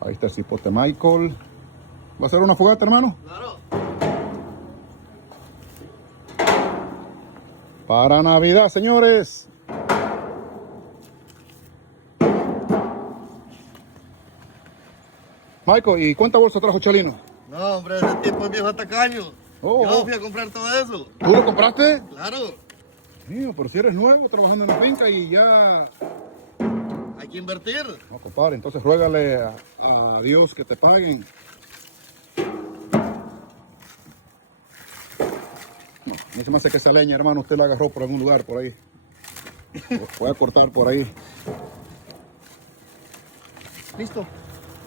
Ahí está el cipote Michael. ¿Va a ser una fogata, hermano? Claro. Para Navidad, señores. Michael, ¿y cuántas bolsas trajo Chalino? No, hombre, ese tipo es viejo tacaño. Oh, Yo oh. fui a comprar todo eso. ¿Tú lo compraste? Claro. Mío, pero si eres nuevo trabajando en la finca y ya... Hay que invertir. No, compadre, entonces ruégale a Dios que te paguen. No, a mí se me hace que esa leña, hermano, usted la agarró por algún lugar, por ahí. Voy a cortar por ahí. Listo.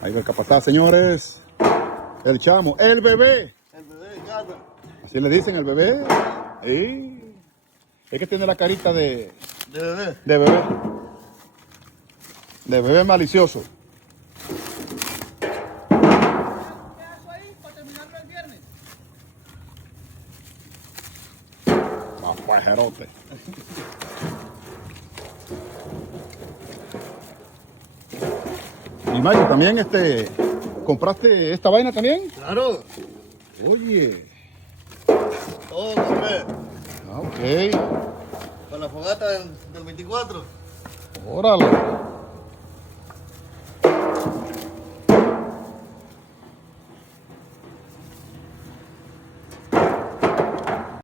Ahí va el capataz, señores. El chamo, el bebé. El bebé en casa. Así le dicen, el bebé. Sí. Es que tiene la carita De bebé. de bebé. De bebé malicioso. Ahí para terminarlo el viernes. Pajerote. Y Michael, también ¿compraste esta vaina también? Claro. Oye. Todo compré. Ah, ok. Para la fogata del 24. Órale.